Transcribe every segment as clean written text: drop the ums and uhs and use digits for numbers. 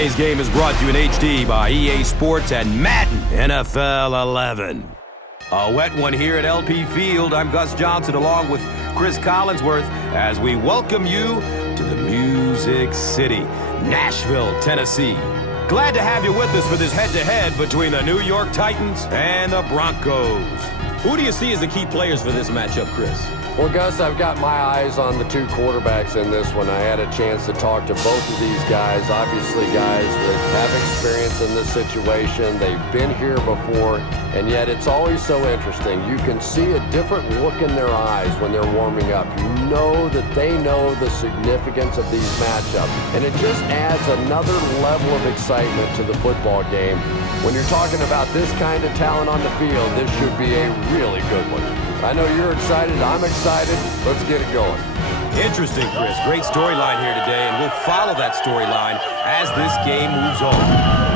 Today's game is brought to you in HD by EA Sports and Madden NFL 11. A wet one here at LP Field. I'm Gus Johnson along with Cris Collinsworth as we welcome you to the Music City, Nashville, Tennessee. Glad to have you with us for this head-to-head between the New York Titans and the Broncos. Who do you see as the key players for this matchup, Cris? Well, Gus, I've got my eyes on the two quarterbacks in this one. I had a chance to talk to both of these guys, obviously guys that have experience in this situation. They've been here before, and yet it's always so interesting. You can see a different look in their eyes when they're warming up. You know that they know the significance of these matchups, and it just adds another level of excitement to the football game. When you're talking about this kind of talent on the field, this should be a really good one. I know you're excited. I'm excited. Let's get it going. Interesting, Cris. Great storyline here today, and we'll follow that storyline as this game moves on.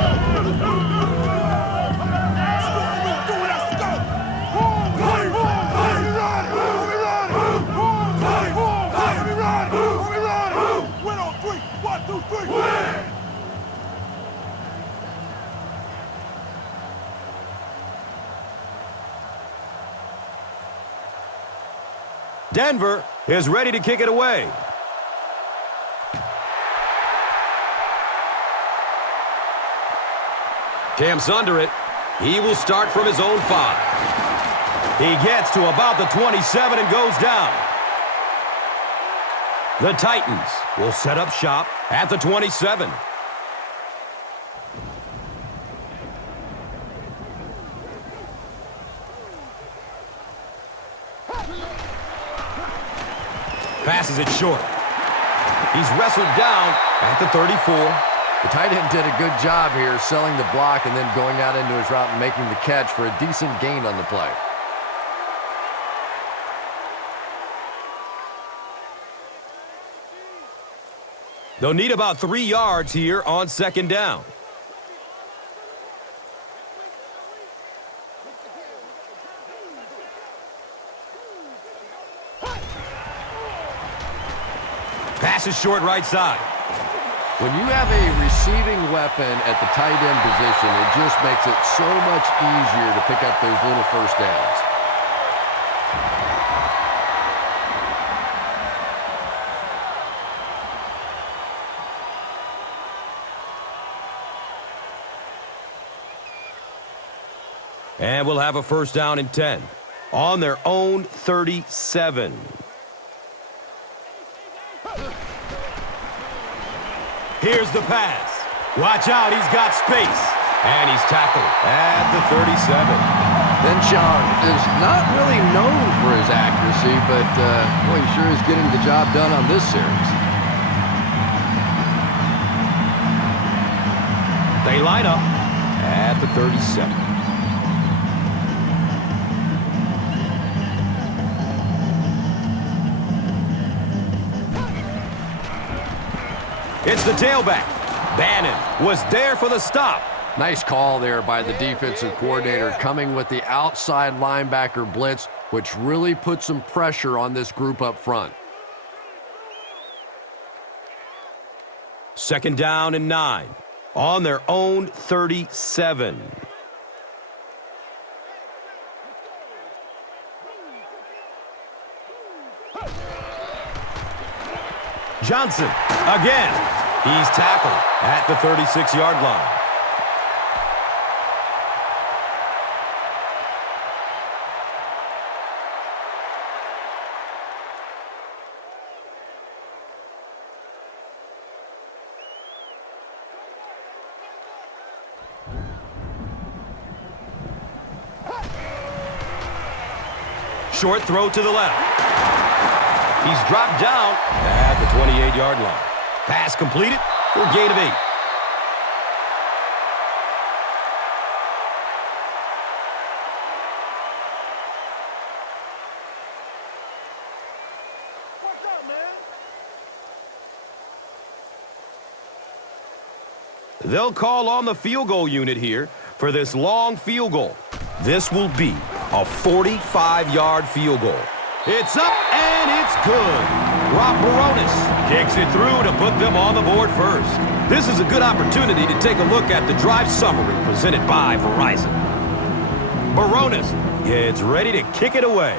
Denver is ready to kick it away. Cam's under it. He will start from his own 5. He gets to about the 27 and goes down. The Titans will set up shop at the 27. Passes it short. He's wrestled down at the 34. The tight end did a good job here selling the block and then going out into his route and making the catch for a decent gain on the play. They'll need about 3 yards here on second down. Pass is short right side. When you have a receiving weapon at the tight end position, it just makes it so much easier to pick up those little first downs. And we'll have a first down and 10 on their own 37. Here's the pass. Watch out, he's got space. And he's tackled at the 37. Penchant is not really known for his accuracy, but boy, he sure is getting the job done on this series. They line up at the 37. It's the tailback. Bannon was there for the stop. Nice call there by the defensive coordinator, coming with the outside linebacker blitz, which really put some pressure on this group up front. Second down and 9 on their own 37. Johnson again. He's tackled at the 36-yard line. Short throw to the left. He's dropped down at the 28-yard line. Pass completed for a gain of 8. They'll call on the field goal unit here for this long field goal. This will be a 45-yard field goal. It's up, and it's good. Rob Baronis kicks it through to put them on the board first. This is a good opportunity to take a look at the drive summary presented by Verizon. Baronis gets ready to kick it away.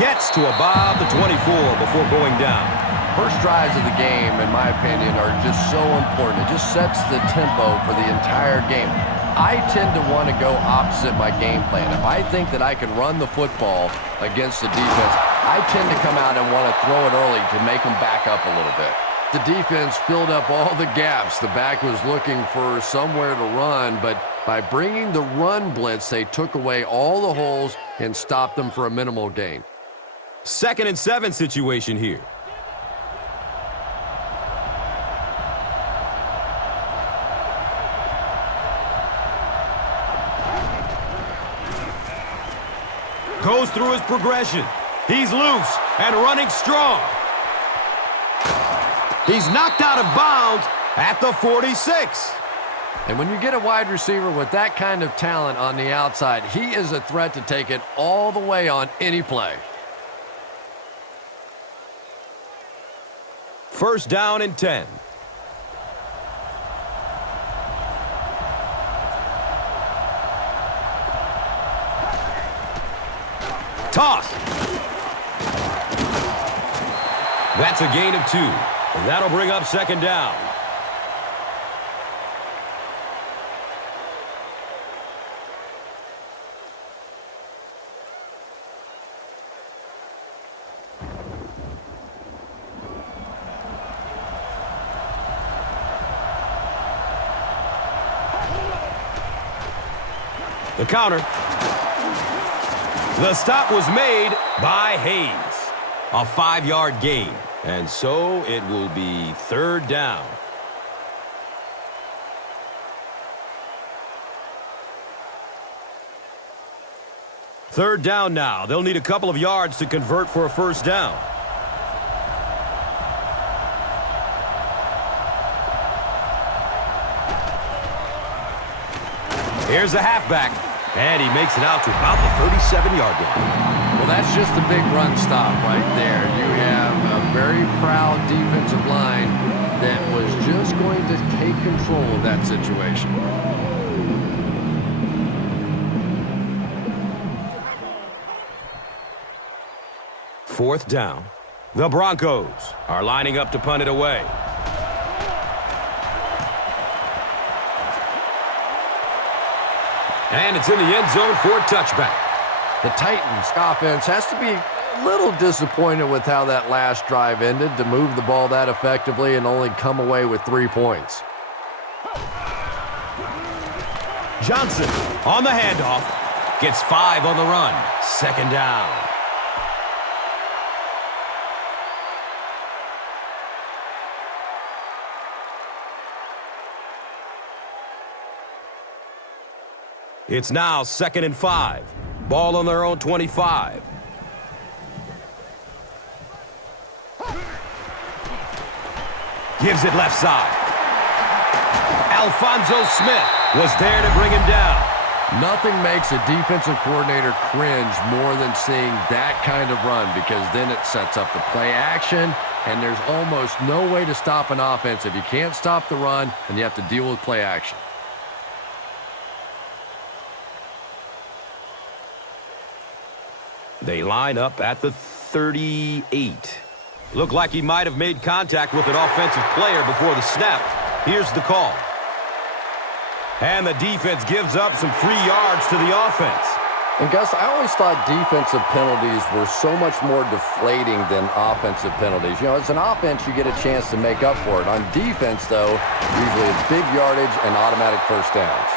Gets to about the 24 before going down. First drives of the game, in my opinion, are just so important. It just sets the tempo for the entire game. I tend to want to go opposite my game plan. If I think that I can run the football against the defense, I tend to come out and want to throw it early to make them back up a little bit. The defense filled up all the gaps. The back was looking for somewhere to run, but by bringing the run blitz, they took away all the holes and stopped them for a minimal gain. 2nd and 7 situation here. Goes through his progression. He's loose and running strong. He's knocked out of bounds at the 46. And when you get a wide receiver with that kind of talent on the outside, he is a threat to take it all the way on any play. 1st down and 10. Toss. That's a gain of 2. And that'll bring up 2nd down. The counter. The stop was made by Hayes. A 5-yard gain. And so it will be 3rd down. Third down now. They'll need a couple of yards to convert for a 1st down. Here's the halfback, and he makes it out to about the 37-yard line. Well, that's just a big run stop right there. You have a very proud defensive line that was just going to take control of that situation. Fourth down. The Broncos are lining up to punt it away. And it's in the end zone for a touchback. The Titans offense has to be a little disappointed with how that last drive ended, to move the ball that effectively and only come away with 3 points. Johnson on the handoff. Gets 5 on the run. 2nd down. It's now 2nd and 5. Ball on their own 25. Gives it left side. Alfonso Smith was there to bring him down. Nothing makes a defensive coordinator cringe more than seeing that kind of run, because then it sets up the play action, and there's almost no way to stop an offense. If you can't stop the run, then you have to deal with play action. They line up at the 38. Looked like he might have made contact with an offensive player before the snap. Here's the call. And the defense gives up some free yards to the offense. And Gus, I always thought defensive penalties were so much more deflating than offensive penalties. You know, as an offense, you get a chance to make up for it. On defense, though, usually it's big yardage and automatic 1st downs.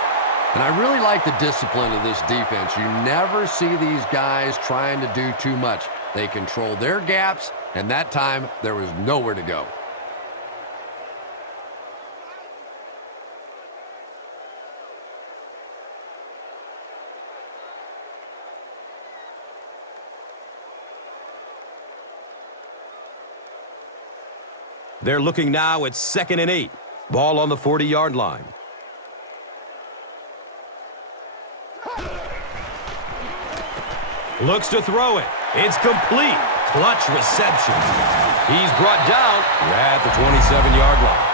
And I really like the discipline of this defense. You never see these guys trying to do too much. They control their gaps, and that time there was nowhere to go. They're looking now at 2nd and 8. Ball on the 40-yard line. Looks to throw it. It's complete. Clutch reception. He's brought down at the 27-yard line.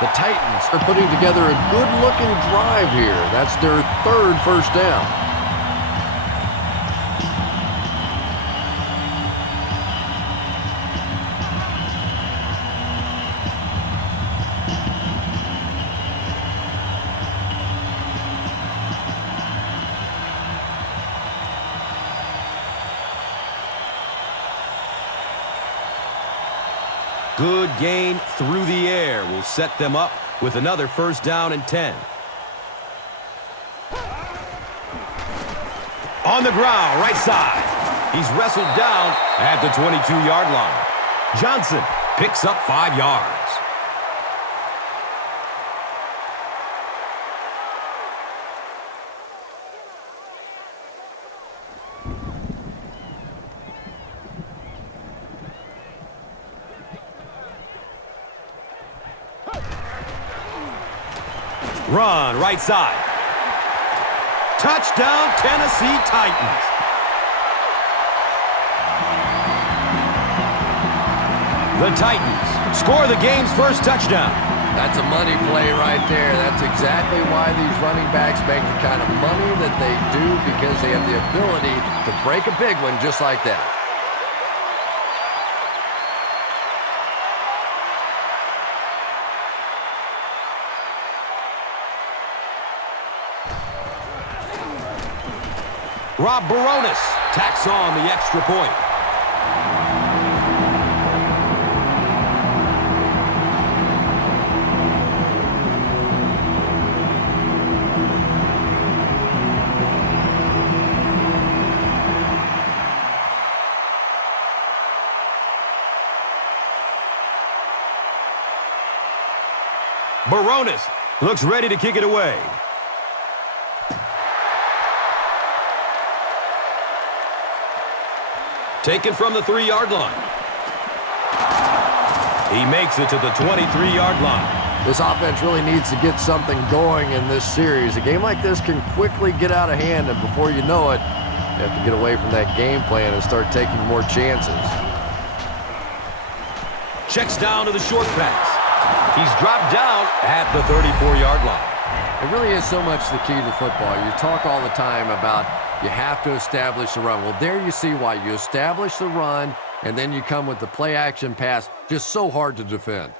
The Titans are putting together a good-looking drive here. That's their third first down. Good gain through the air will set them up with another first down and 10. On the ground, right side. He's wrestled down at the 22-yard line. Johnson picks up 5 yards. Run, right side. Touchdown, Tennessee Titans. The Titans score the game's first touchdown. That's a money play right there. That's exactly why these running backs make the kind of money that they do, because they have the ability to break a big one just like that. Rob Baronis tacks on the extra point. Baronis looks ready to kick it away. Taken from the 3-yard line. He makes it to the 23-yard line. This offense really needs to get something going in this series. A game like this can quickly get out of hand, and before you know it, you have to get away from that game plan and start taking more chances. Checks down to the short pass. He's dropped down at the 34-yard line. It really is so much the key to football. You talk all the time about you have to establish the run. Well, there you see why. You establish the run, and then you come with the play-action pass. Just so hard to defend.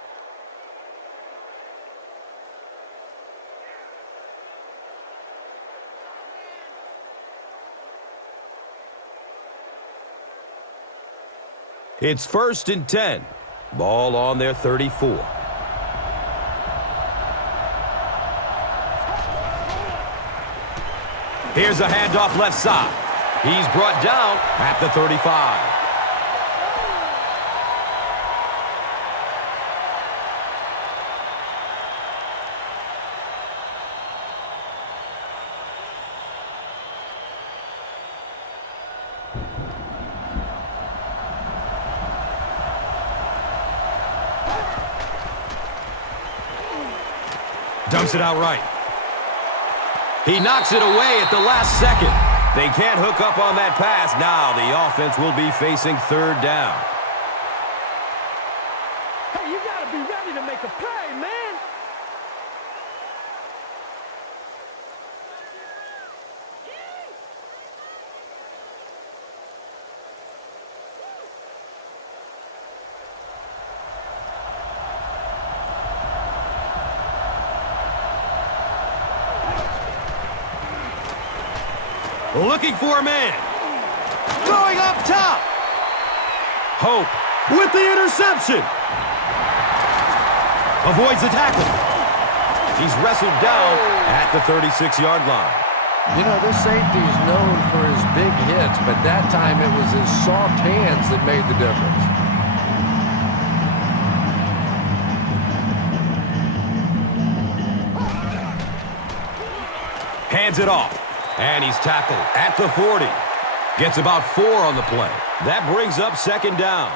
It's 1st and 10. Ball on their 34. Here's a handoff left side. He's brought down at the 35. Dumps it out right. He knocks it away at the last second. They can't hook up on that pass. Now the offense will be facing 3rd down. Hey, you got to be ready to make a play, man. Looking for a man. Going up top. Hope with the interception. Avoids the tackle. He's wrestled down at the 36-yard line. You know, this safety's known for his big hits, but that time it was his soft hands that made the difference. Hands it off. And he's tackled at the 40. Gets about 4 on the play. That brings up 2nd down.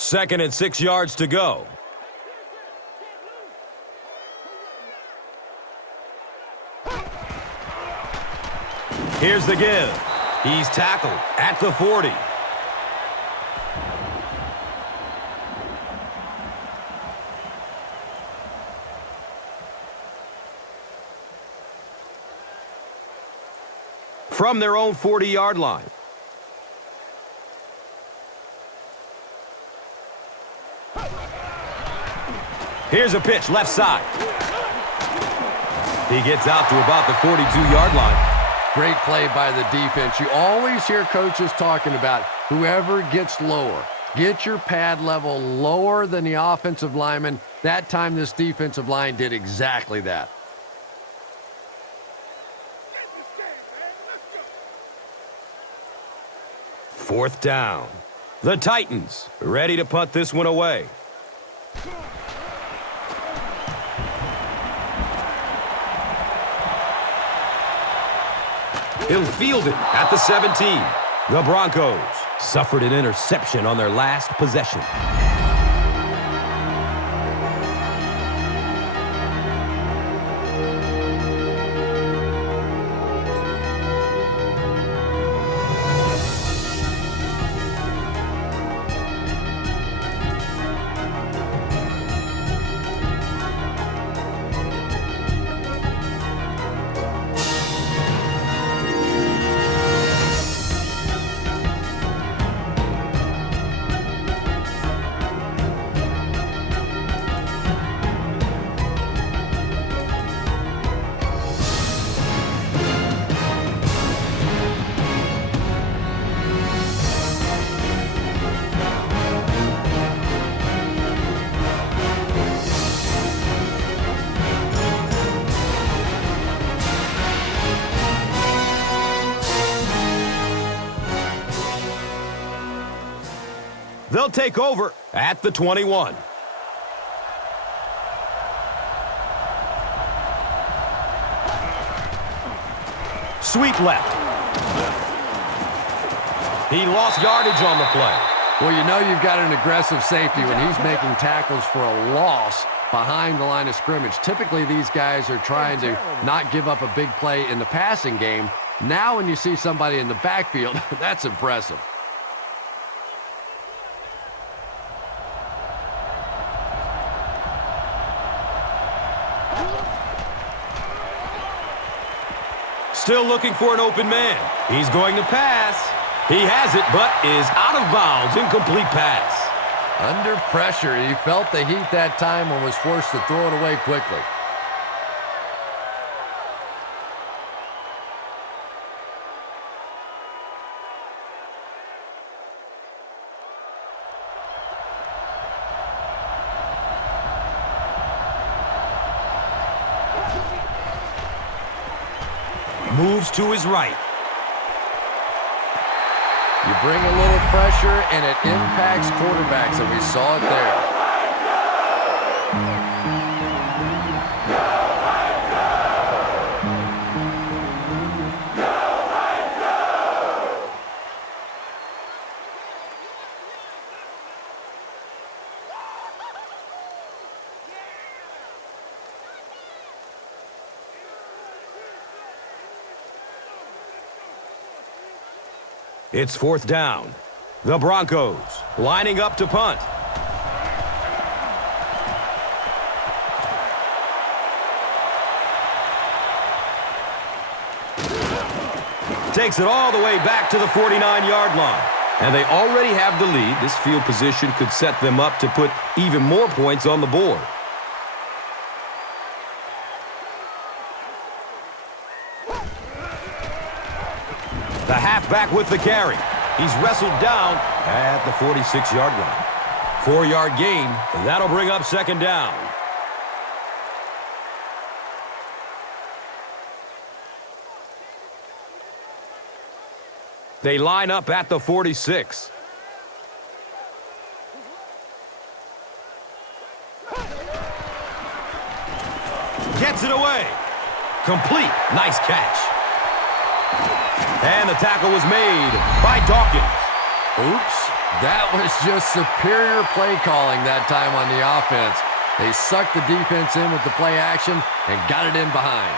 2nd and 6 yards to go. Here's the give. He's tackled at the 40. From their own 40-yard line. Here's a pitch, left side. He gets out to about the 42-yard line. Great play by the defense. You always hear coaches talking about whoever gets lower. Get your pad level lower than the offensive lineman. That time this defensive line did exactly that. Fourth down. The Titans ready to punt this one away. He'll field it at the 17. The Broncos suffered an interception on their last possession. They'll take over at the 21. Sweep left. He lost yardage on the play. Well, you know you've got an aggressive safety when he's making tackles for a loss behind the line of scrimmage. Typically, these guys are trying to not give up a big play in the passing game. Now when you see somebody in the backfield, that's impressive. Still looking for an open man. He's going to pass. He has it, but is out of bounds. Incomplete pass. Under pressure, he felt the heat that time and was forced to throw it away quickly. Moves to his right. You bring a little pressure, and it impacts quarterbacks, and we saw it there. It's fourth down. The Broncos lining up to punt. Takes it all the way back to the 49-yard line. And they already have the lead. This field position could set them up to put even more points on the board. The halfback with the carry. He's wrestled down at the 46-yard line. 4-yard gain, and that'll bring up second down. They line up at the 46. Gets it away. Complete. Nice catch. And the tackle was made by Dawkins. Oops, that was just superior play calling that time on the offense. They sucked the defense in with the play action and got it in behind.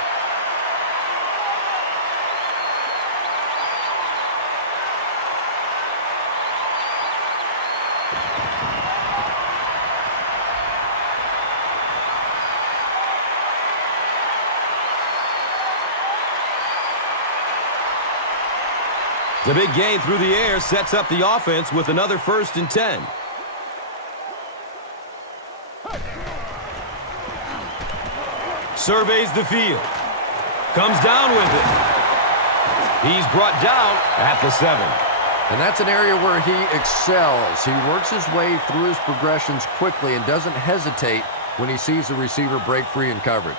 The big gain through the air sets up the offense with another 1st and 10. Surveys the field. Comes down with it. He's brought down at the 7. And that's an area where he excels. He works his way through his progressions quickly and doesn't hesitate when he sees the receiver break free in coverage.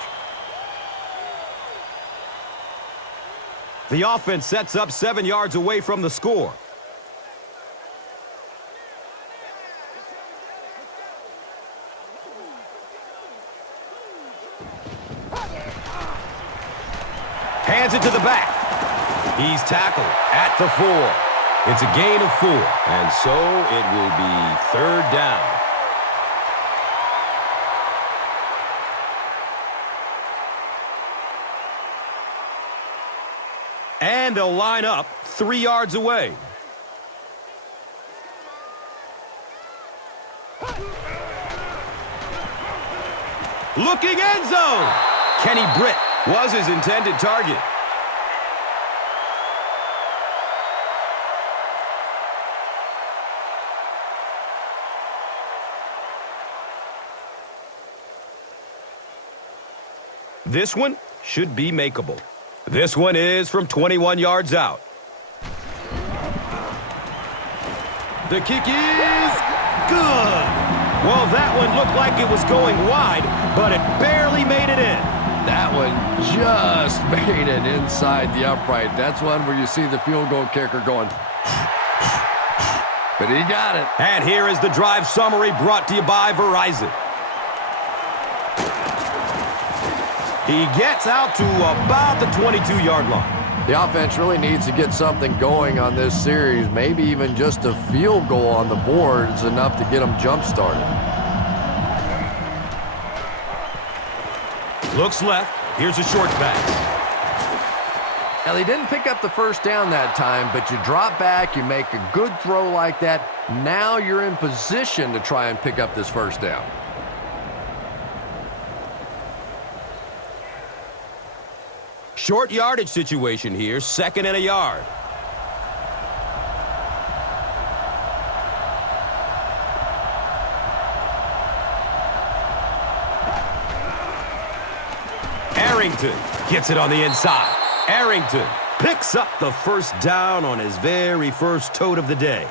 The offense sets up 7 yards away from the score. Hands it to the back. He's tackled at the 4. It's a gain of 4, and so it will be 3rd down. And they'll line up 3 yards away. Looking end zone. Kenny Britt was his intended target. This one should be makeable. This one is from 21 yards out. The kick is good. Well, that one looked like it was going wide, but it barely made it in. That one just made it inside the upright. That's one where you see the field goal kicker going, but he got it. And here is the drive summary brought to you by Verizon. He gets out to about the 22-yard line. The offense really needs to get something going on this series. Maybe even just a field goal on the board is enough to get them jump-started. Looks left. Here's a short pass. Now, they didn't pick up the 1st down that time, but you drop back, you make a good throw like that. Now you're in position to try and pick up this 1st down. Short yardage situation here, 2nd and a yard. Arrington gets it on the inside. Arrington picks up the 1st down on his very first tote of the day.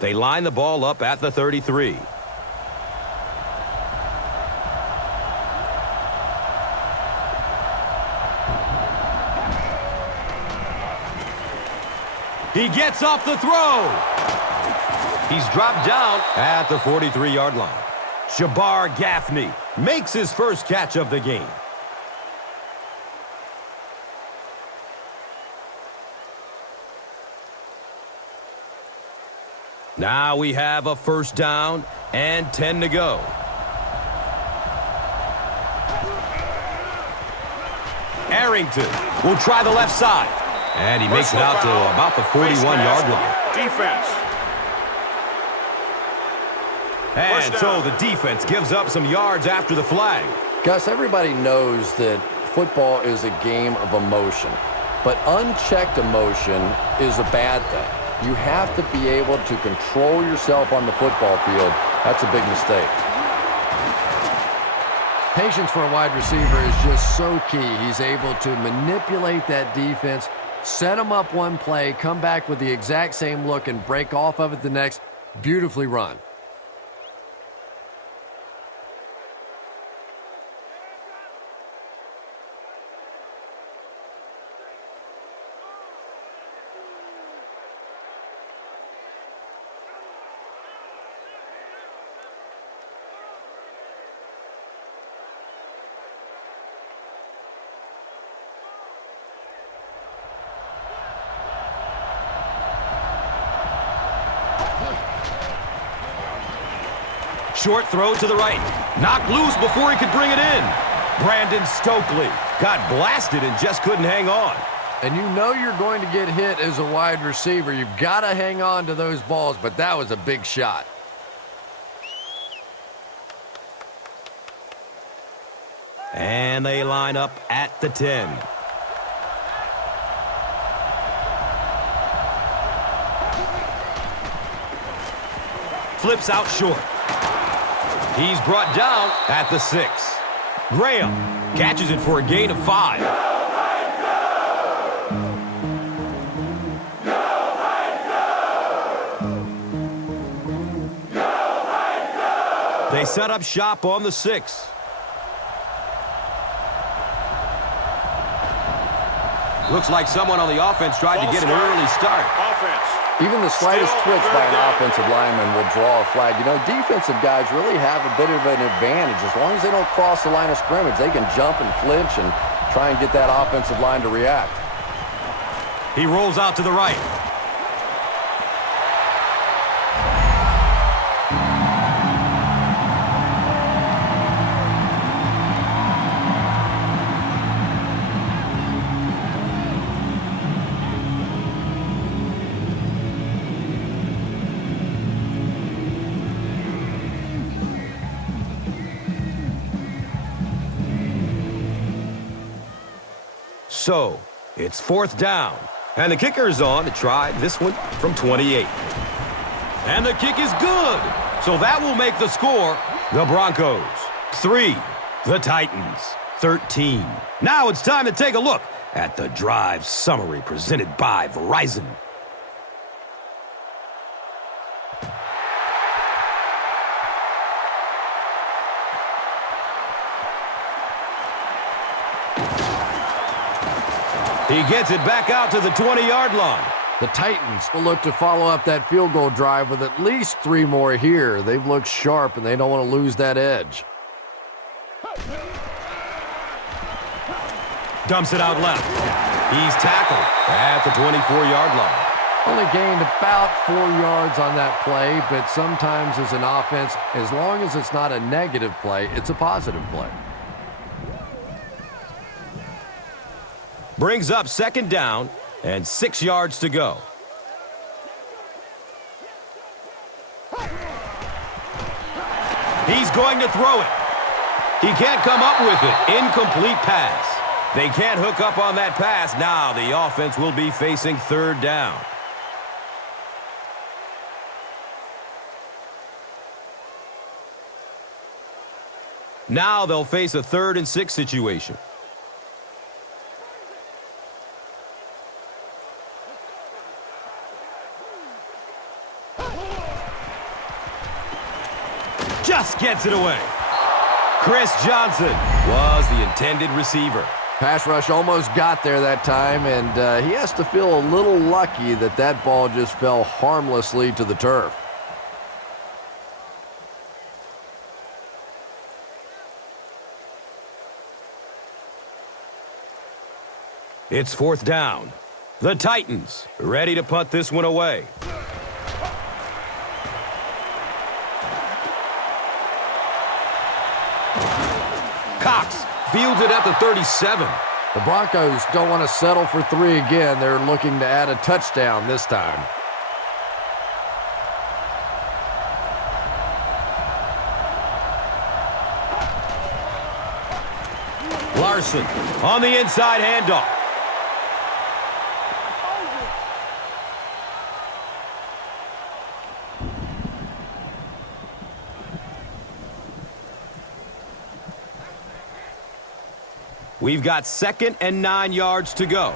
They line the ball up at the 33. He gets off the throw. He's dropped down at the 43-yard line. Shabar Gaffney makes his first catch of the game. Now we have a 1st down and 10 to go. Arrington will try the left side. And he makes it out to about the 41-yard line. Defense. And so the defense gives up some yards after the flag. Gus, everybody knows that football is a game of emotion, but unchecked emotion is a bad thing. You have to be able to control yourself on the football field. That's a big mistake. Patience for a wide receiver is just so key. He's able to manipulate that defense, set them up one play, come back with the exact same look, and break off of it the next. Beautifully run. short throw to the right. Knocked loose before he could bring it in. Brandon Stokely got blasted and just couldn't hang on. And you know you're going to get hit as a wide receiver. You've got to hang on to those balls, but that was a big shot. And they line up at the 10. Flips out short. He's brought down at the 6. Graham catches it for a gain of 5. They set up shop on the 6. Looks like someone on the offense tried to get an early start. Even the slightest twitch by an offensive lineman will draw a flag. You know, defensive guys really have a bit of an advantage. As long as they don't cross the line of scrimmage, they can jump and flinch and try and get that offensive line to react. He rolls out to the right. So, it's 4th down, and the kicker is on to try this one from 28. And the kick is good, so that will make the score the Broncos 3, the Titans 13. Now it's time to take a look at the drive summary presented by Verizon. He gets it back out to the 20-yard line. The Titans will look to follow up that field goal drive with at least 3 more here. They've looked sharp, and they don't want to lose that edge. Dumps it out left. He's tackled at the 24-yard line. Only gained about 4 yards on that play, but sometimes as an offense, as long as it's not a negative play, it's a positive play. Brings up 2nd down and 6 yards to go. He's going to throw it. He can't come up with it. Incomplete pass. They can't hook up on that pass. Now the offense will be facing 3rd down. Now they'll face a 3rd and 6 situation. Just gets it away. Cris Johnson was the intended receiver. Pass rush almost got there that time, and he has to feel a little lucky that that ball just fell harmlessly to the turf. It's 4th down. The Titans ready to punt this one away. Cox fields it at the 37. The Broncos don't want to settle for 3 again. They're looking to add a touchdown this time. Larson on the inside handoff. We've got 2nd and 9 yards to go.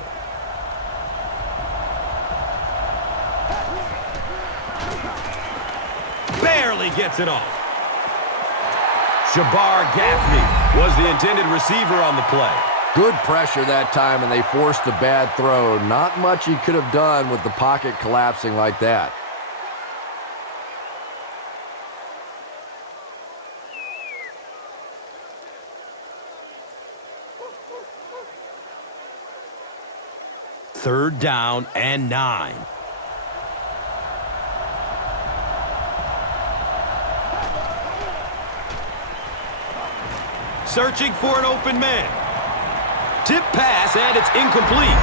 Barely gets it off. Shabar Gaffney was the intended receiver on the play. Good pressure that time, and they forced a bad throw. Not much he could have done with the pocket collapsing like that. Third down and 9. searching for an open man. Tip pass, and it's incomplete.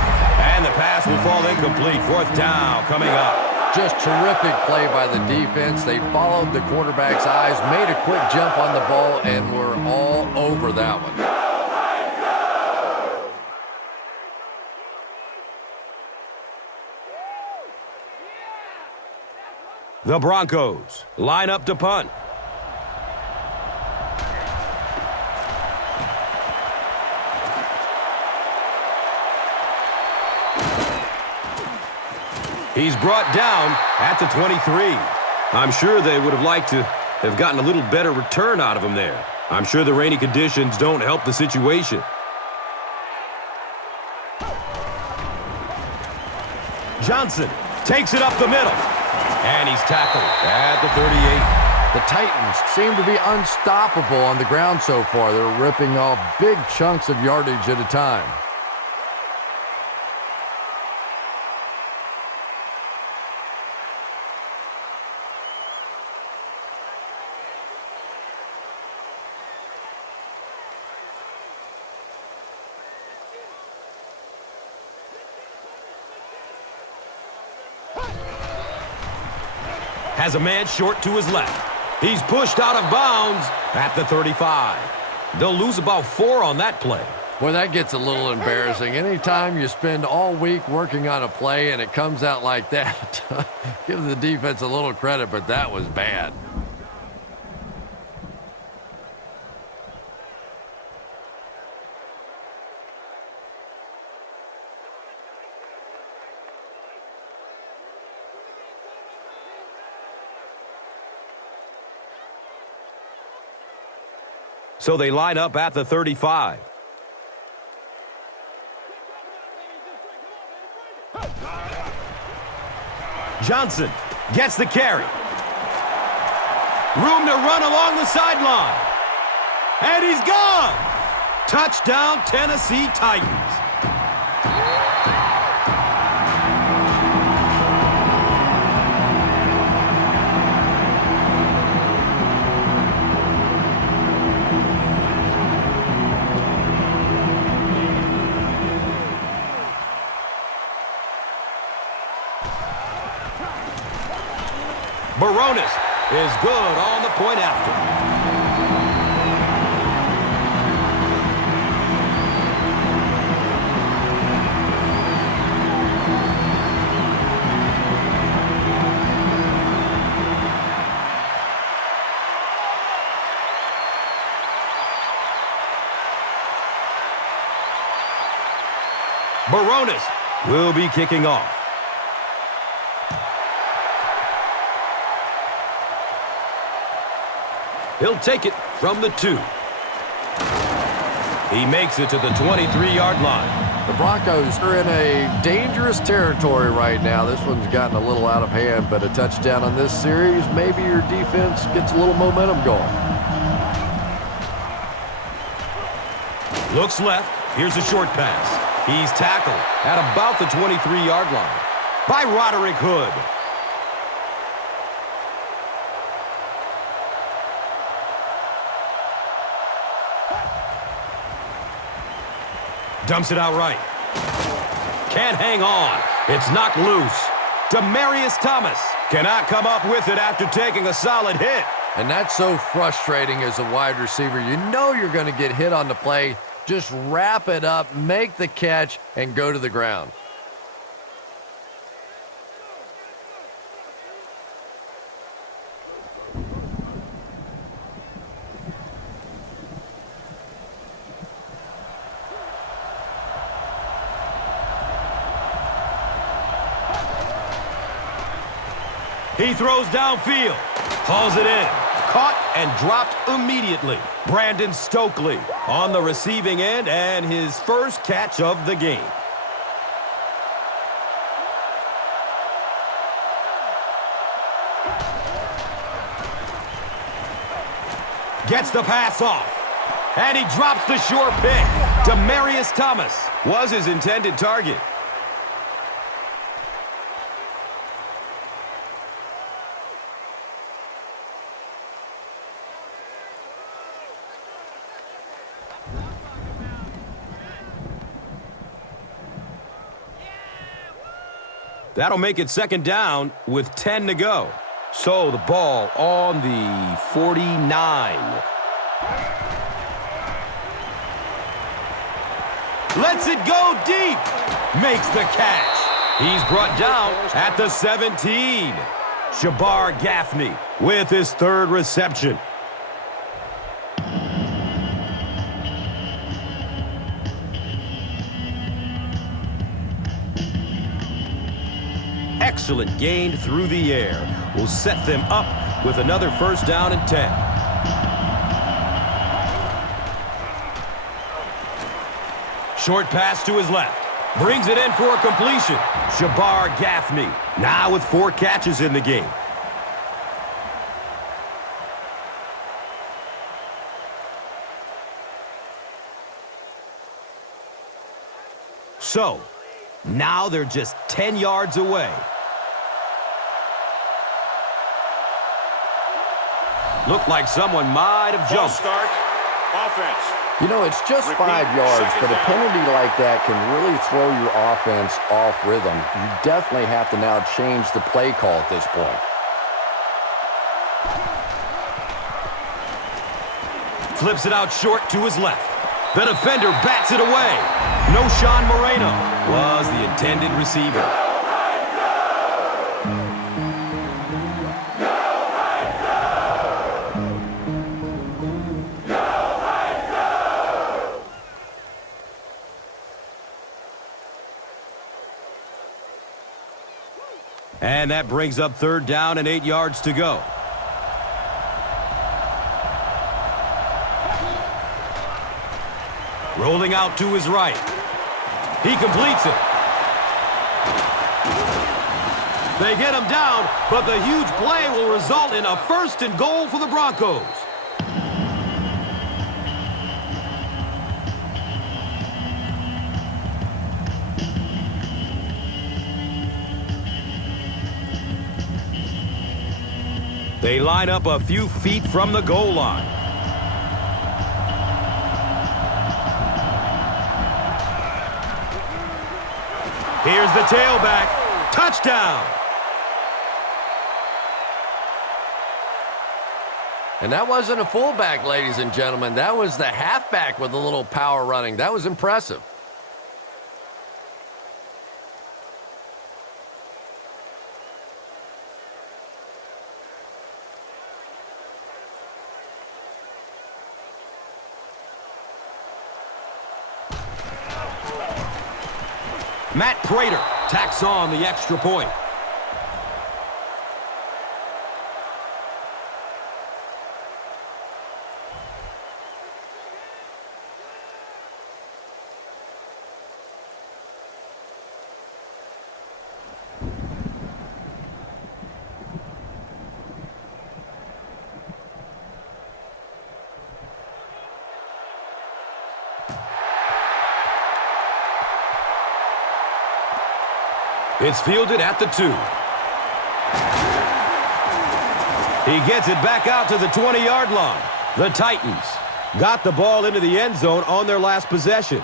And the pass will fall incomplete. Fourth down coming up. Just terrific play by the defense. They followed the quarterback's eyes, made a quick jump on the ball, and were all over that one. The Broncos line up to punt. He's brought down at the 23. I'm sure they would have liked to have gotten a little better return out of him there. I'm sure the rainy conditions don't help the situation. Johnson takes it up the middle. And he's tackled at the 38. The Titans seem to be unstoppable on the ground so far. They're ripping off big chunks of yardage at a time. Has a man short to his left. He's pushed out of bounds at the 35. They'll lose about 4 on that play. Well, that gets a little embarrassing. Anytime you spend all week working on a play and it comes out like that, give the defense a little credit, but that was bad. So they line up at the 35. Johnson gets the carry. Room to run along the sideline. And he's gone. Touchdown, Tennessee Titans. Baronis is good on the point after. Baronis will be kicking off. He'll take it from the 2. He makes it to the 23-yard line. The Broncos are in a dangerous territory right now. This one's gotten a little out of hand, but a touchdown on this series, maybe your defense gets a little momentum going. Looks left. Here's a short pass. He's tackled at about the 23-yard line by Roderick Hood. Dumps it out right. Can't hang on. It's knocked loose. Demaryius Thomas cannot come up with it after taking a solid hit. And that's so frustrating as a wide receiver. You know you're going to get hit on the play. Just wrap it up, make the catch, and go to the ground. He throws downfield, hauls it in, caught and dropped immediately. Brandon Stokely on the receiving end and his first catch of the game. Gets the pass off, and he drops the short pick. Demaryius Thomas was his intended target. That'll make it second down with 10 to go. So the ball on the 49. Lets it go deep. Makes the catch. He's brought down at the 17. Shabar Gaffney with his third reception. Excellent gain through the air will set them up with another first down and 10. Short pass to his left. Brings it in for a completion. Shabar Gaffney now with 4 catches in the game. So, now they're just 10 yards away. Looked like someone might have jumped. Start. Offense. You know, it's just 5 yards, but a penalty like that can really throw your offense off rhythm. You definitely have to now change the play call at this point. Flips it out short to his left. The defender bats it away. No Sean Moreno was the intended receiver. And that brings up third down and 8 yards to go. Rolling out to his right. He completes it. They get him down, but the huge play will result in a first and goal for the Broncos. They line up a few feet from the goal line. Here's the tailback. Touchdown! And that wasn't a fullback, ladies and gentlemen. That was the halfback with a little power running. That was impressive. Matt Prater tacks on the extra point. It's fielded at the 2. He gets it back out to the 20-yard line. The Titans got the ball into the end zone on their last possession.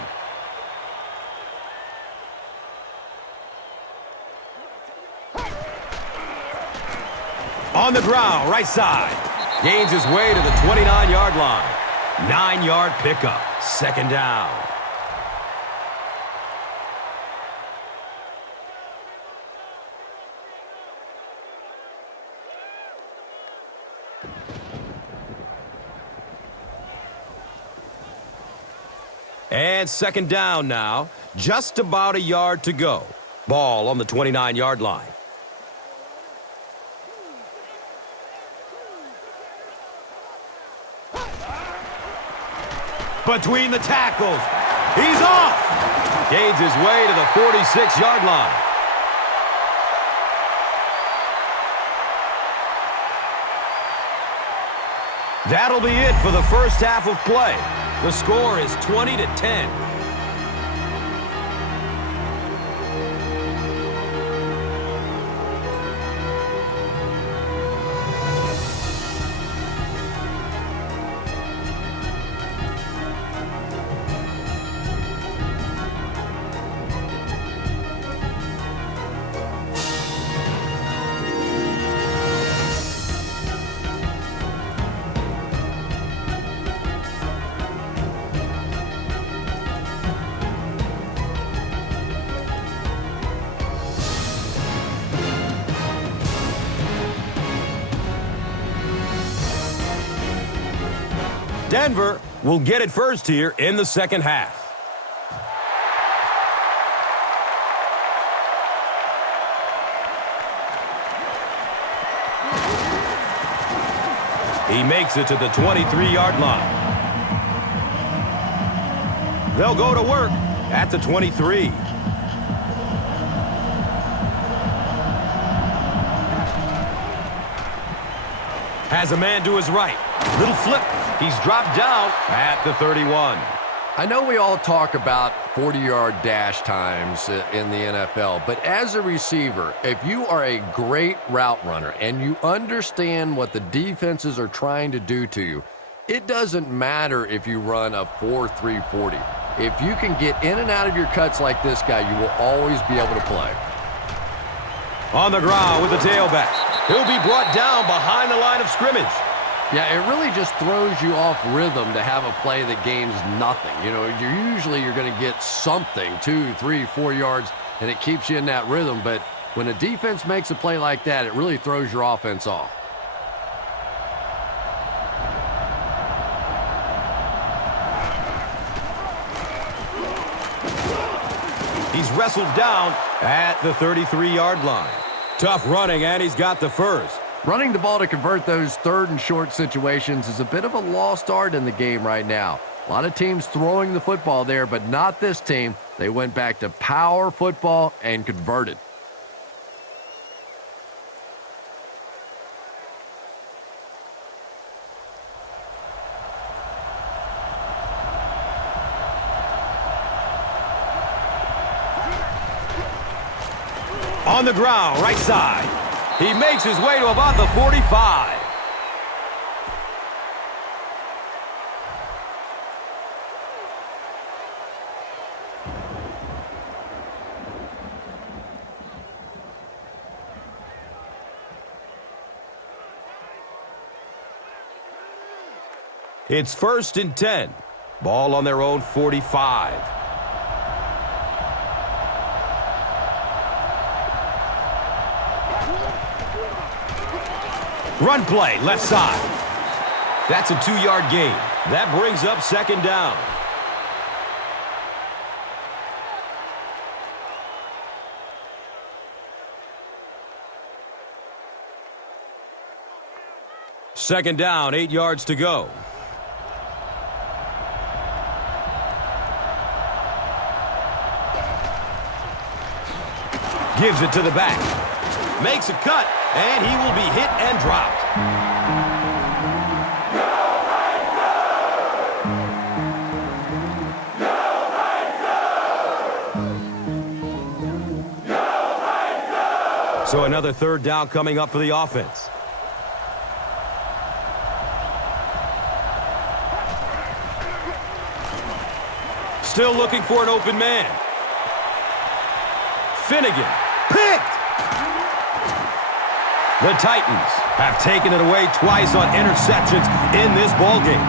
On the ground, right side. Gains his way to the 29-yard line. 9-yard pickup. Second down. And second down now. Just about a yard to go. Ball on the 29-yard line. Between the tackles. He's off. Gains his way to the 46-yard line. That'll be it for the first half of play. The score is 20-10. Denver will get it first here in the second half. He makes it to the 23-yard line. They'll go to work at the 23. Has a man to his right. Little flip. He's dropped down at the 31. I know we all talk about 40-yard dash times in the NFL, but as a receiver, if you are a great route runner and you understand what the defenses are trying to do to you, it doesn't matter if you run a 4.3 40. If you can get in and out of your cuts like this guy, you will always be able to play. On the ground with the tailback. He'll be brought down behind the line of scrimmage. Yeah, it really just throws you off rhythm to have a play that gains nothing. You know, you're going to get something, 2, 3, 4 yards, and it keeps you in that rhythm. But when a defense makes a play like that, it really throws your offense off. He's wrestled down at the 33-yard line. Tough running, and he's got the first. Running the ball to convert those third and short situations is a bit of a lost art in the game right now. A lot of teams throwing the football there, but not this team. They went back to power football and converted. On the ground, right side. He makes his way to about the 45. It's 1st and 10. Ball on their own 45. Run play, left side. That's a 2-yard gain. That brings up 2nd down. Second down, 8 yards to go. Gives it to the back. Makes a cut, and he will be hit and dropped. So another 3rd down coming up for the offense. Still looking for an open man. Finnegan, picked! The Titans have taken it away twice on interceptions in this ballgame.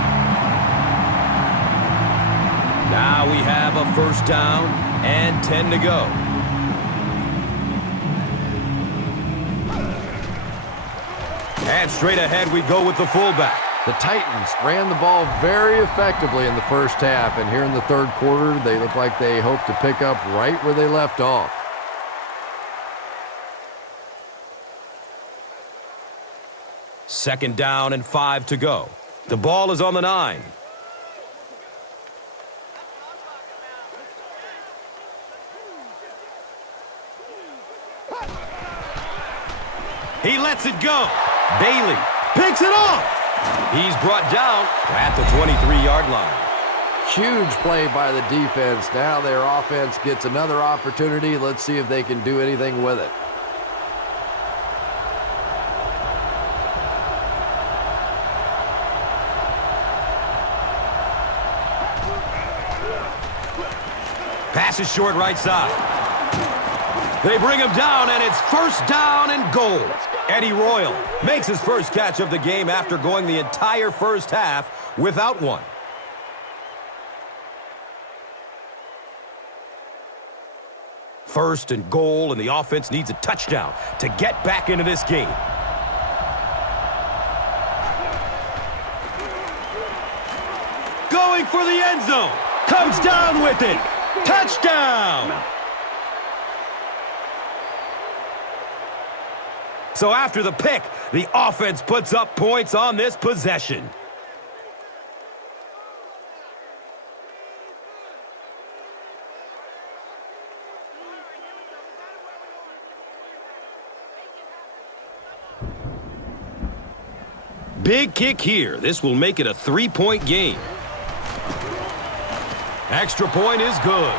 Now we have a 1st down and 10 to go. And straight ahead we go with the fullback. The Titans ran the ball very effectively in the first half, and here in the 3rd quarter, they look like they hope to pick up right where they left off. Second down and 5 to go. The ball is on the 9. He lets it go. Bailey picks it off. He's brought down at the 23-yard line. Huge play by the defense. Now their offense gets another opportunity. Let's see if they can do anything with it. Pass is short right side. They bring him down, and it's 1st down and goal. Eddie Royal makes his first catch of the game after going the entire first half without one. First and goal, and the offense needs a touchdown to get back into this game. going for the end zone. Comes down with it. Touchdown! So after the pick, the offense puts up points on this possession. Big kick here. This will make it a 3-point game. Extra point is good.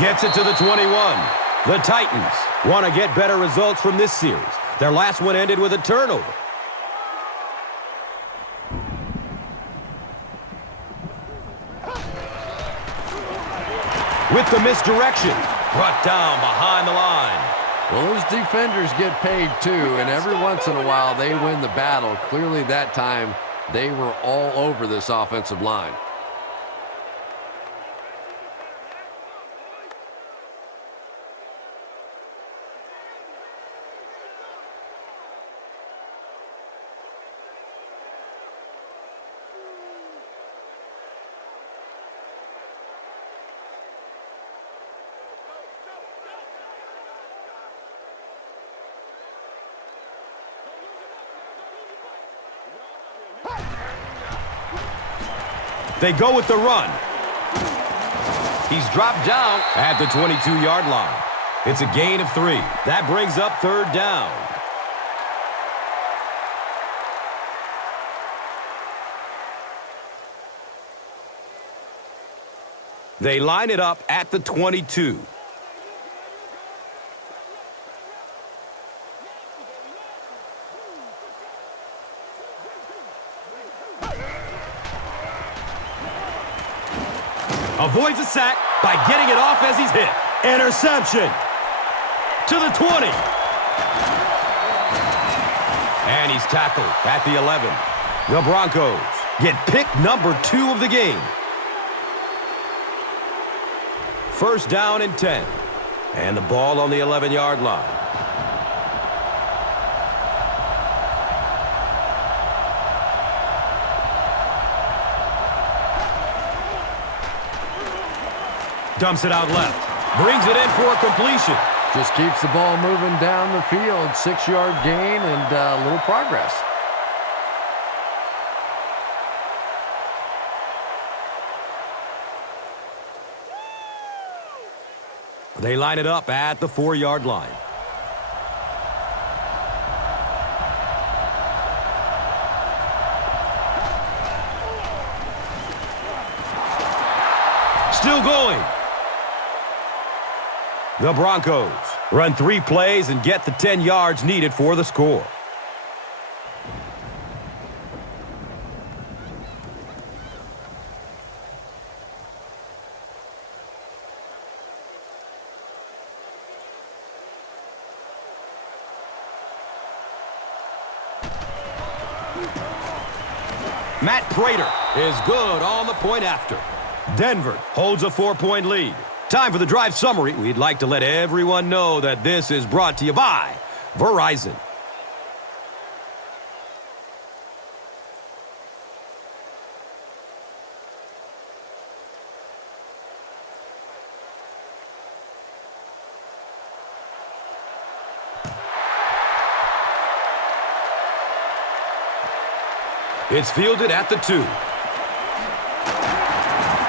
Gets it to the 21. The Titans want to get better results from this series. Their last one ended with a turnover. With the misdirection, brought down behind the line. Well, those defenders get paid too, and every once in a while they win the battle. Clearly that time they were all over this offensive line. They go with the run. He's dropped down at the 22-yard line. It's a gain of 3. That brings up 3rd down. They line it up at the 22. Avoids a sack by getting it off as he's hit. Interception to the 20. And he's tackled at the 11. The Broncos get pick number 2 of the game. 1st down and 10. And the ball on the 11-yard line. Dumps it out left. Brings it in for a completion. Just keeps the ball moving down the field. 6-yard gain and a little progress. They line it up at the 4-yard line. Still going. The Broncos run 3 plays and get the 10 yards needed for the score. Matt Prater is good on the point after. Denver holds a 4-point lead. Time for the drive summary. We'd like to let everyone know that this is brought to you by Verizon. It's fielded at the 2.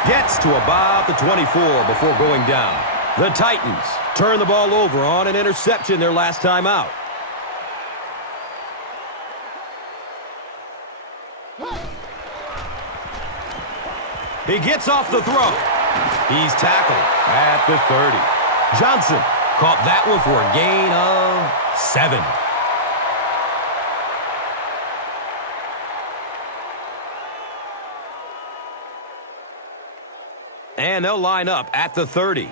Gets to about the 24 before going down. The Titans turn the ball over on an interception their last time out. He gets off the throw. He's tackled at the 30. Johnson caught that one for a gain of 7. and they'll line up at the 30.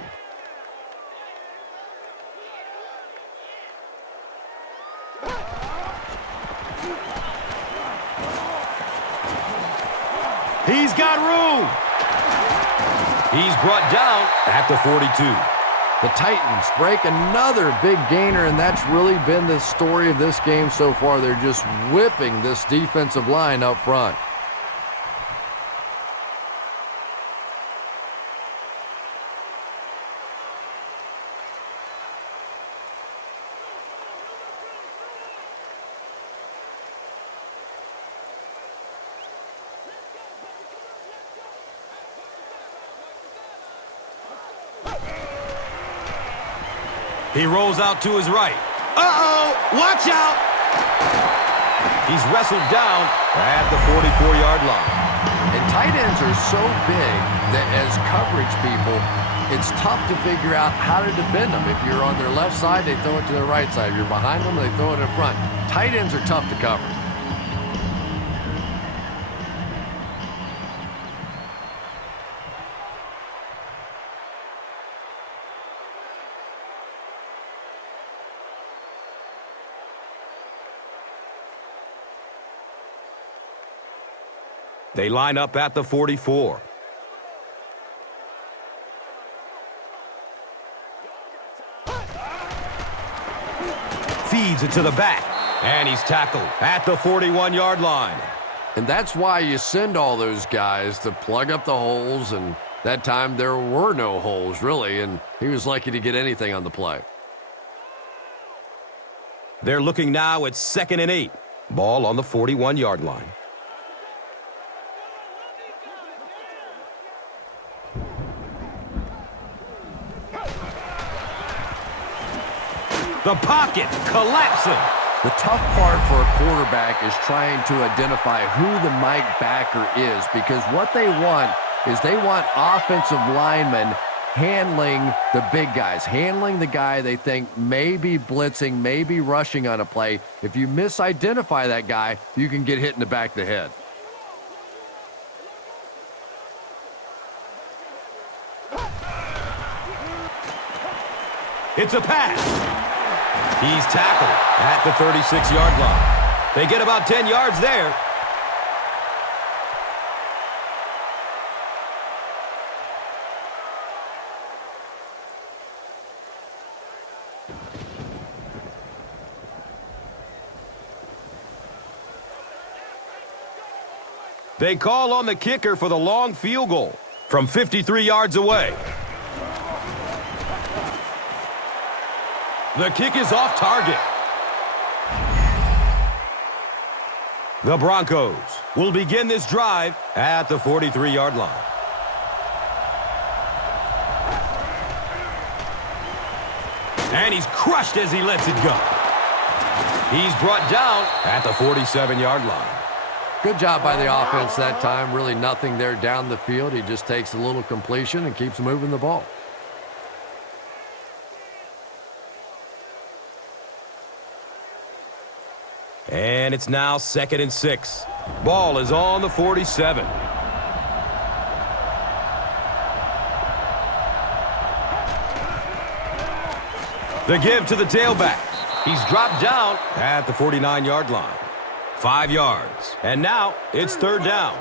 He's got room. He's brought down at the 42. The Titans break another big gainer, and that's really been the story of this game so far. They're just whipping this defensive line up front. He rolls out to his right. Uh-oh! Watch out! He's wrestled down at the 44-yard line. And tight ends are so big that as coverage people, it's tough to figure out how to defend them. If you're on their left side, they throw it to their right side. If you're behind them, they throw it in front. Tight ends are tough to cover. They line up at the 44. Feeds it to the back, and he's tackled at the 41-yard line. And that's why you send all those guys to plug up the holes, and that time there were no holes, really, and he was lucky to get anything on the play. They're looking now at 2nd and 8. Ball on the 41-yard line. The pocket collapsing. The tough part for a quarterback is trying to identify who the Mike backer is, because what they want is they want offensive linemen handling the big guys, handling the guy they think may be blitzing, may be rushing on a play. If you misidentify that guy, you can get hit in the back of the head. It's a pass. He's tackled at the 36-yard line. They get about 10 yards there. They call on the kicker for the long field goal from 53 yards away. The kick is off target. The Broncos will begin this drive at the 43-yard line. And he's crushed as he lets it go. He's brought down at the 47-yard line. Good job by the offense that time. Really nothing there down the field. He just takes a little completion and keeps moving the ball. And it's now 2nd and 6. Ball is on the 47. The give to the tailback. He's dropped down at the 49-yard line. 5 yards. And now it's 3rd down.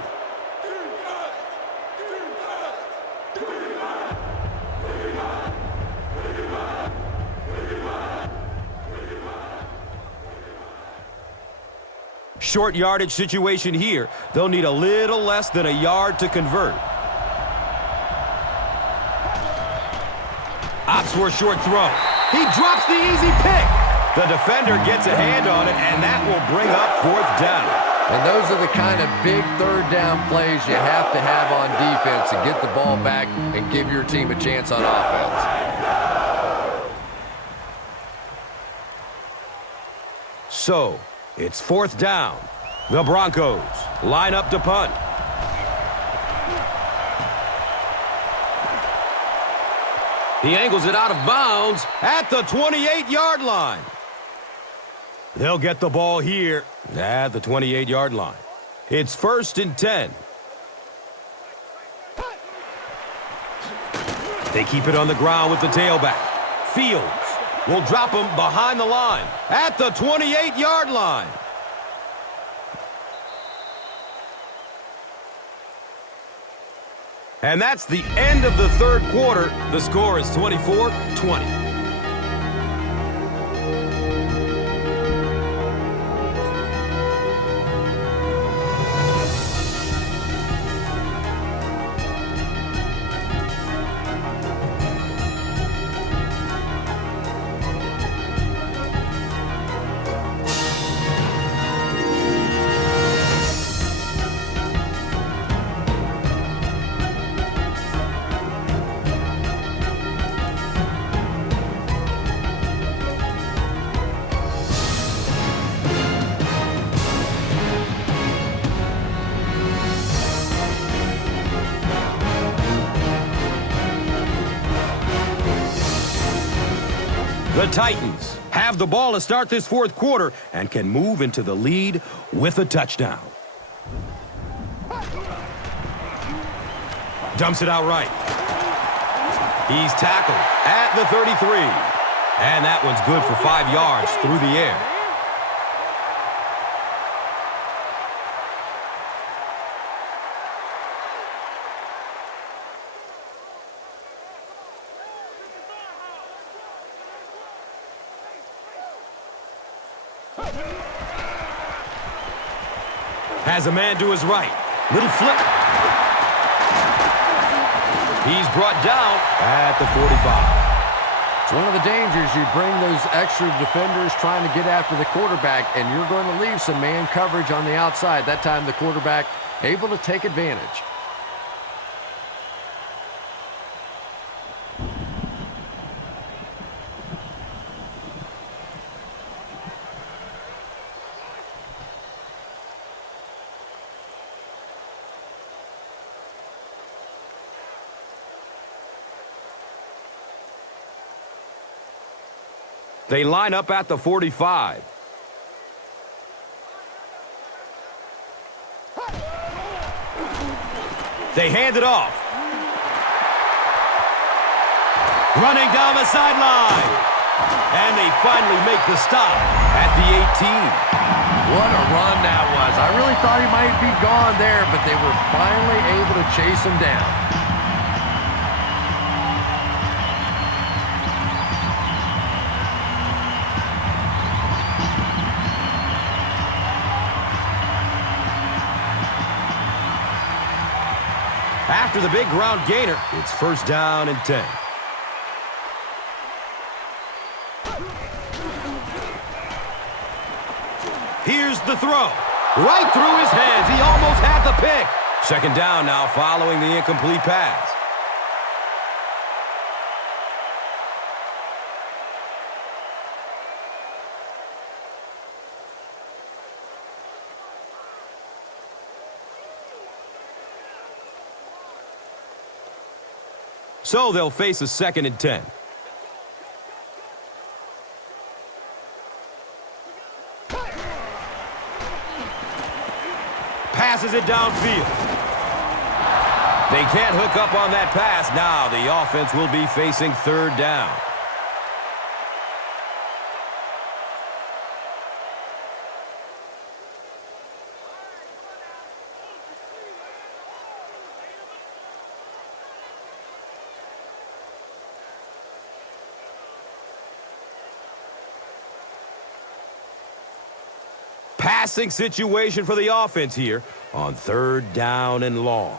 Short yardage situation here. They'll need a little less than a yard to convert. Opts for a short throw. He drops the easy pick. The defender gets a hand on it, and that will bring up 4th down. And those are the kind of big 3rd down plays you have to have on defense to get the ball back and give your team a chance on offense. So, it's 4th down. The Broncos line up to punt. He angles it out of bounds at the 28-yard line. They'll get the ball here at the 28-yard line. It's 1st and 10. They keep it on the ground with the tailback. Fields will drop him behind the line at the 28-yard line. And that's the end of the third quarter. The score is 24-20. The Titans have the ball to start this fourth quarter and can move into the lead with a touchdown. Dumps it out right. He's tackled at the 33. And that one's good for 5 yards through the air. Has a man to his right. Little flip. He's brought down at the 45. It's one of the dangers. You bring those extra defenders trying to get after the quarterback, and you're going to leave some man coverage on the outside. That time the quarterback able to take advantage. They line up at the 45. They hand it off. Running down the sideline. And they finally make the stop at the 18. What a run that was. I really thought he might be gone there, but they were finally able to chase him down. After the big ground gainer, it's first down and 10. Here's the throw. Right through his hands. He almost had the pick. Second down now following the incomplete pass. So they'll face a second and 10. Passes it downfield. They can't hook up on that pass. Now the offense will be facing third down. Passing situation for the offense here on third down and long.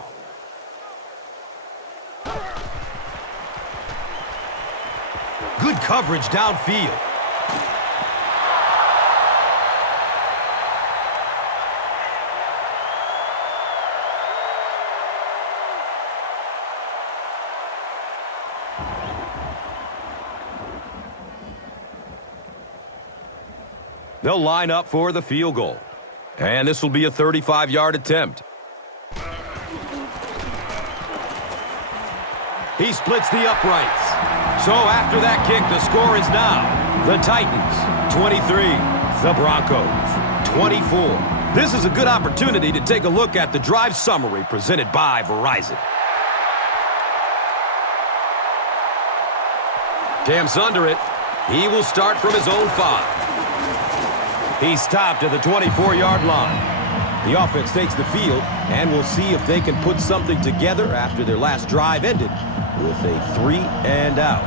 Good coverage downfield. They'll line up for the field goal. And this will be a 35-yard attempt. He splits the uprights. So after that kick, the score is now the Titans 23, the Broncos 24. This is a good opportunity to take a look at the drive summary presented by Verizon. Camps under it. He will start from his own 5. He's stopped at the 24-yard line. The offense takes the field, and we'll see if they can put something together after their last drive ended with a 3 and out.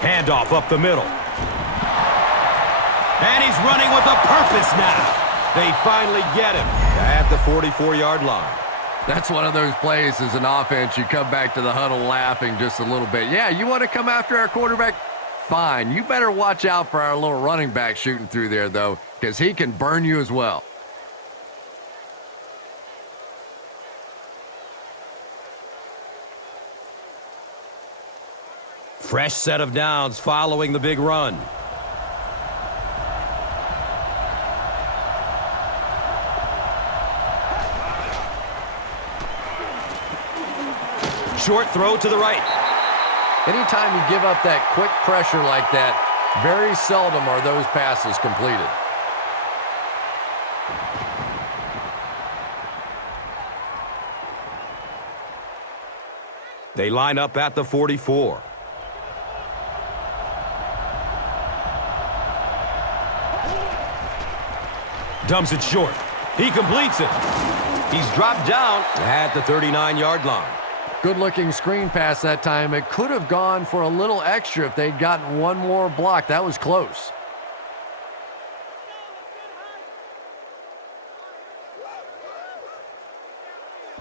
Handoff up the middle. And he's running with a purpose now. They finally get him at the 44-yard line. That's one of those plays as an offense. You come back to the huddle laughing just a little bit. Yeah, you want to come after our quarterback? Fine. You better watch out for our little running back shooting through there, though, because he can burn you as well. Fresh set of downs following the big run. Short throw to the right. Anytime you give up that quick pressure like that, very seldom are those passes completed. They line up at the 44. Dumps it short. He completes it. He's dropped down at the 39-yard line. Good-looking screen pass that time. It could have gone for a little extra if they'd gotten one more block. That was close.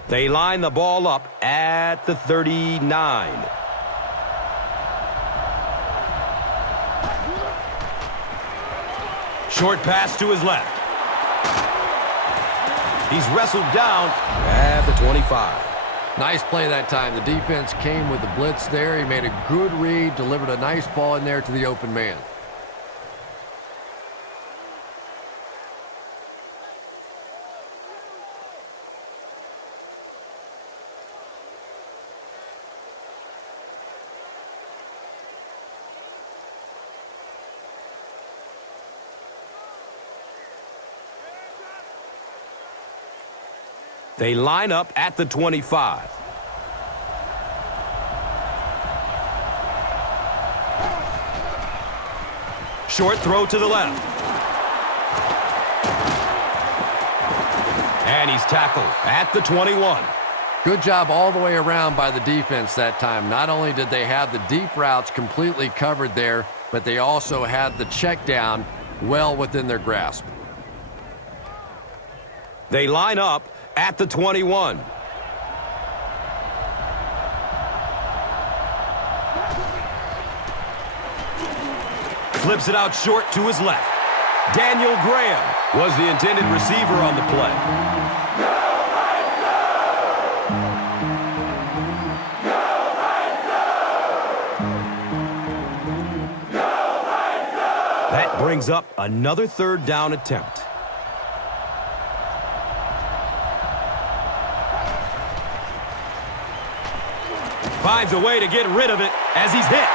They line the ball up at the 39. Short pass to his left. He's wrestled down at the 25. Nice play that time. The defense came with the blitz there. He made a good read, delivered a nice ball in there to the open man. They line up at the 25. Short throw to the left. And he's tackled at the 21. Good job all the way around by the defense that time. Not only did they have the deep routes completely covered there, but they also had the check down well within their grasp. They line up at the 21. Flips it out short to his left. Daniel Graham was the intended receiver on the play. That brings up another third down attempt. Finds a way to get rid of it as he's hit.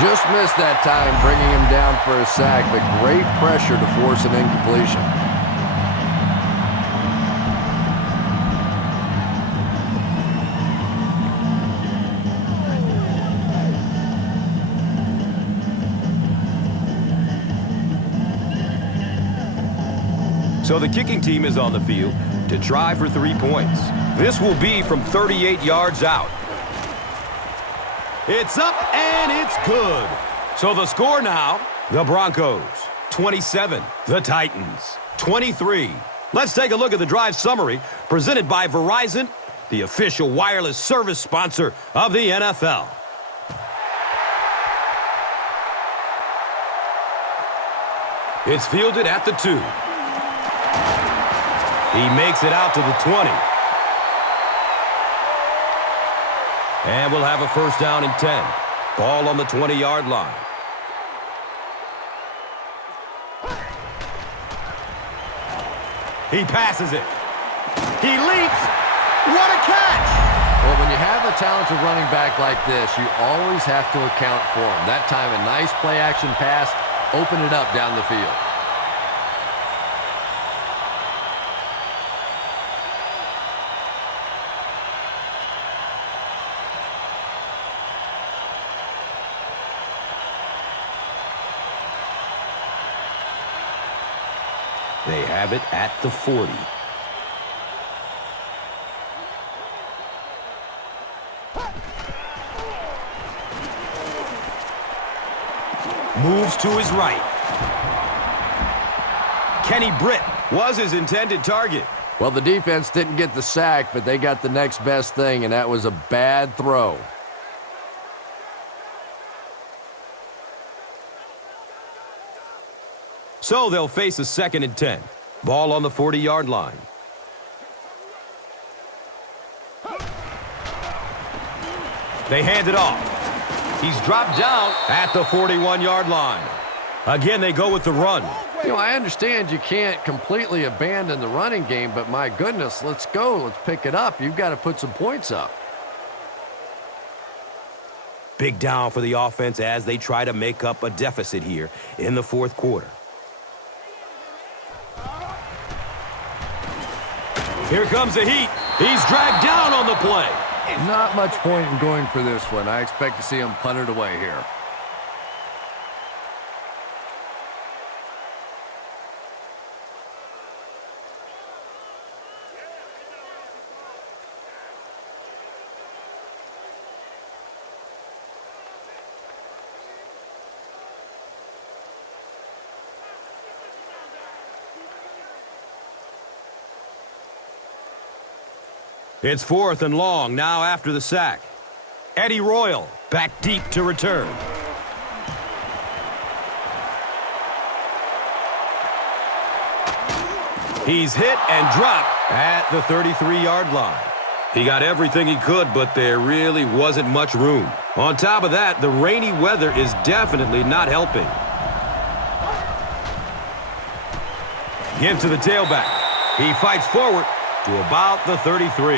Just missed that time, bringing him down for a sack, but great pressure to force an incompletion. So the kicking team is on the field to try for 3 points. This will be from 38 yards out. It's up and it's good. So the score now, the Broncos 27, the Titans 23. Let's take a look at the drive summary presented by Verizon, the official wireless service sponsor of the NFL. It's fielded at the 2. He makes it out to the 20. And we'll have a first down and 10. Ball on the 20-yard line. He passes it. He leaps. What a catch! Well, when you have a talented running back like this, you always have to account for him. That time, a nice play-action pass opened it up down the field. They have it at the 40. Moves to his right. Kenny Britt was his intended target. Well, the defense didn't get the sack, but they got the next best thing, and that was a bad throw. So they'll face a 2nd and 10. Ball on the 40-yard line. They hand it off. He's dropped down at the 41-yard line. Again, they go with the run. You know, I understand you can't completely abandon the running game, but my goodness, let's go. Let's pick it up. You've got to put some points up. Big down for the offense as they try to make up a deficit here in the 4th quarter. Here comes the heat. He's dragged down on the play. Not much point in going for this one. I expect to see him punt it away here. It's 4th and long now after the sack. Eddie Royal back deep to return. He's hit and dropped at the 33-yard line. He got everything he could, but there really wasn't much room. On top of that, the rainy weather is definitely not helping. Give to the tailback. He fights forward to about the 33.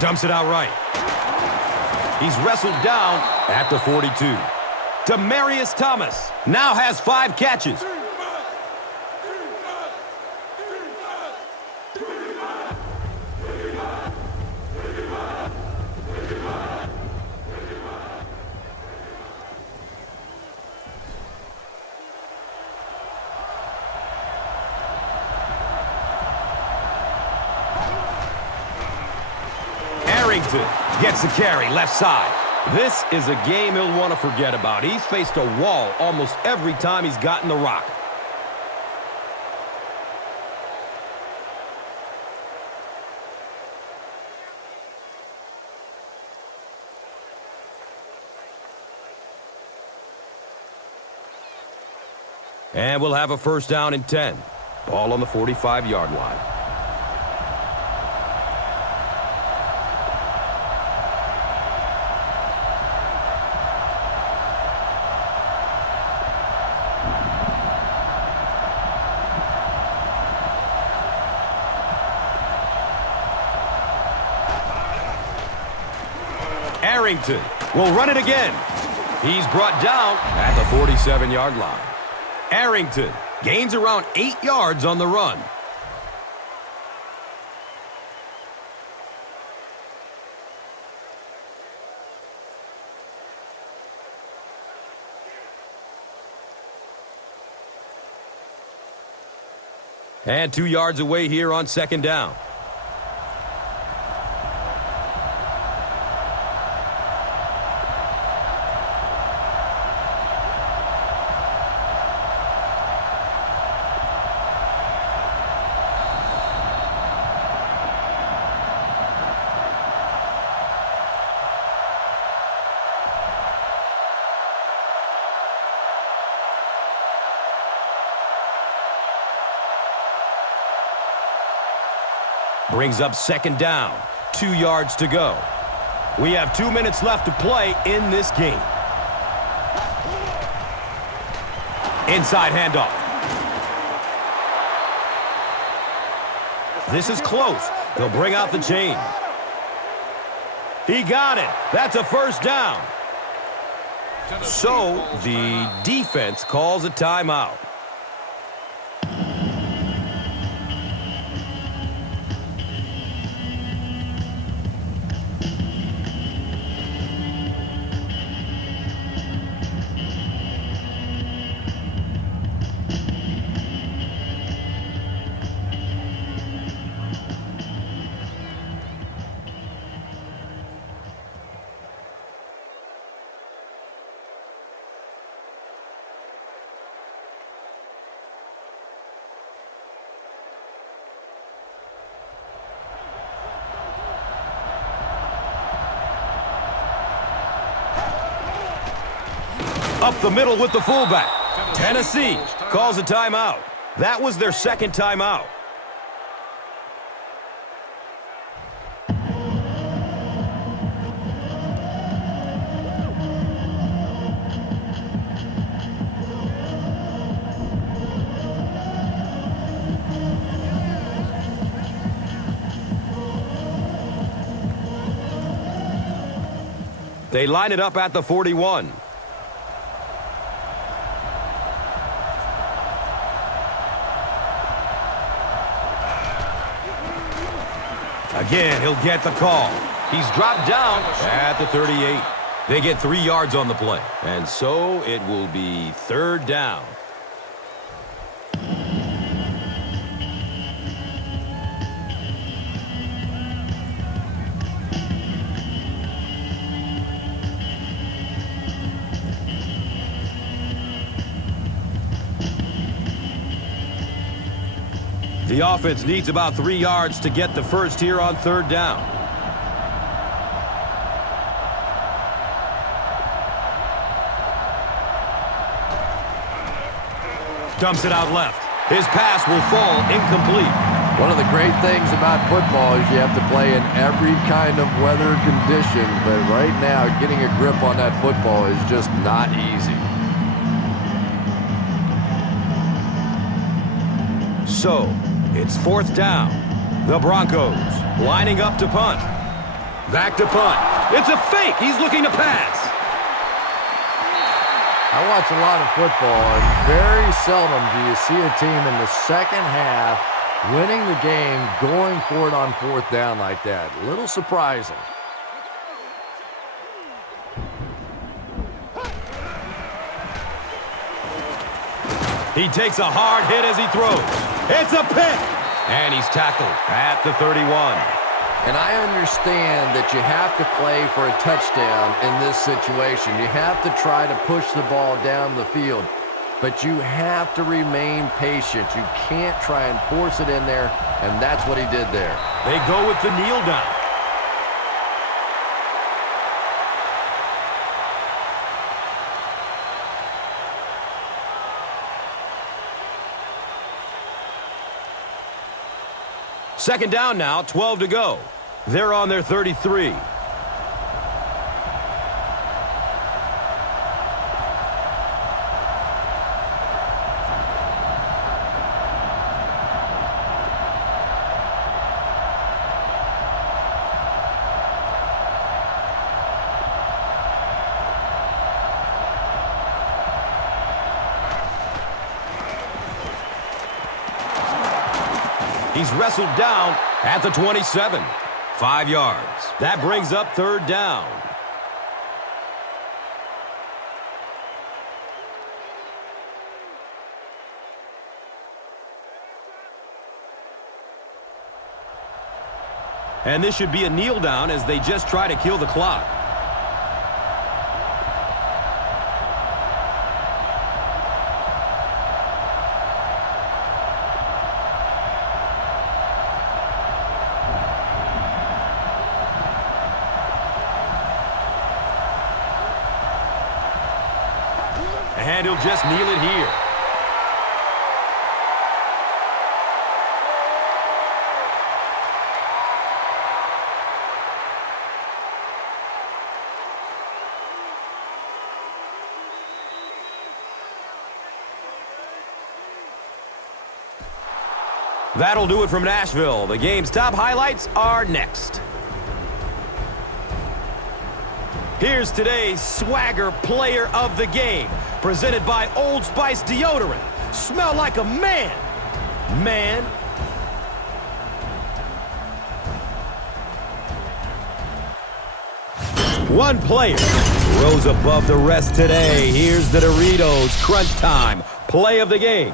Dumps it out right. He's wrestled down at the 42. Demaryius Thomas now has 5 catches. Arrington gets the carry left side. This is a game he'll want to forget about. He's faced a wall almost every time he's gotten the rock. And we'll have a 1st down and 10. Ball on the 45-yard line. Arrington will run it again. He's brought down at the 47-yard line. Arrington gains around 8 yards on the run. And 2 yards away here on 2nd down. Brings up 2nd down. 2 yards to go. We have 2 minutes left to play in this game. Inside handoff. This is close. They'll bring out the chain. He got it. That's a 1st down. So the defense calls a timeout. Up the middle with the fullback. Tennessee calls a timeout. That was their second timeout. They line it up at the 41. Again, he'll get the call. He's dropped down at the 38. They get 3 yards on the play. And so it will be third down. The offense needs about 3 yards to get the first here on third down. Dumps it out left. His pass will fall incomplete. One of the great things about football is you have to play in every kind of weather condition, but right now getting a grip on that football is just not easy. So, it's fourth down. The Broncos lining up to punt. Back to punt. It's a fake. He's looking to pass. I watch a lot of football, and very seldom do you see a team in the second half winning the game, going for it on fourth down like that. A little surprising. He takes a hard hit as he throws. It's a pick. And he's tackled at the 31. And I understand that you have to play for a touchdown in this situation. You have to try to push the ball down the field. But you have to remain patient. You can't try and force it in there, and that's what he did there. They go with the kneel down. Second down now, 12 to go. They're on their 33. He's wrestled down at the 27. 5 yards. That brings up third down. And this should be a kneel down as they just try to kill the clock. And he'll just kneel it here. That'll do it from Nashville. The game's top highlights are next. Here's today's Swagger Player of the Game, presented by Old Spice Deodorant. Smell like a man. Man. One player rose above the rest today. Here's the Doritos Crunch Time Play of the Game.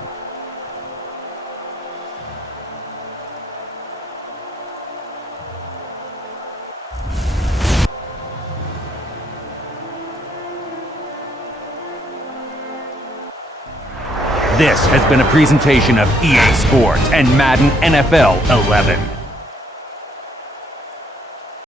This has been a presentation of EA Sports and Madden NFL 11.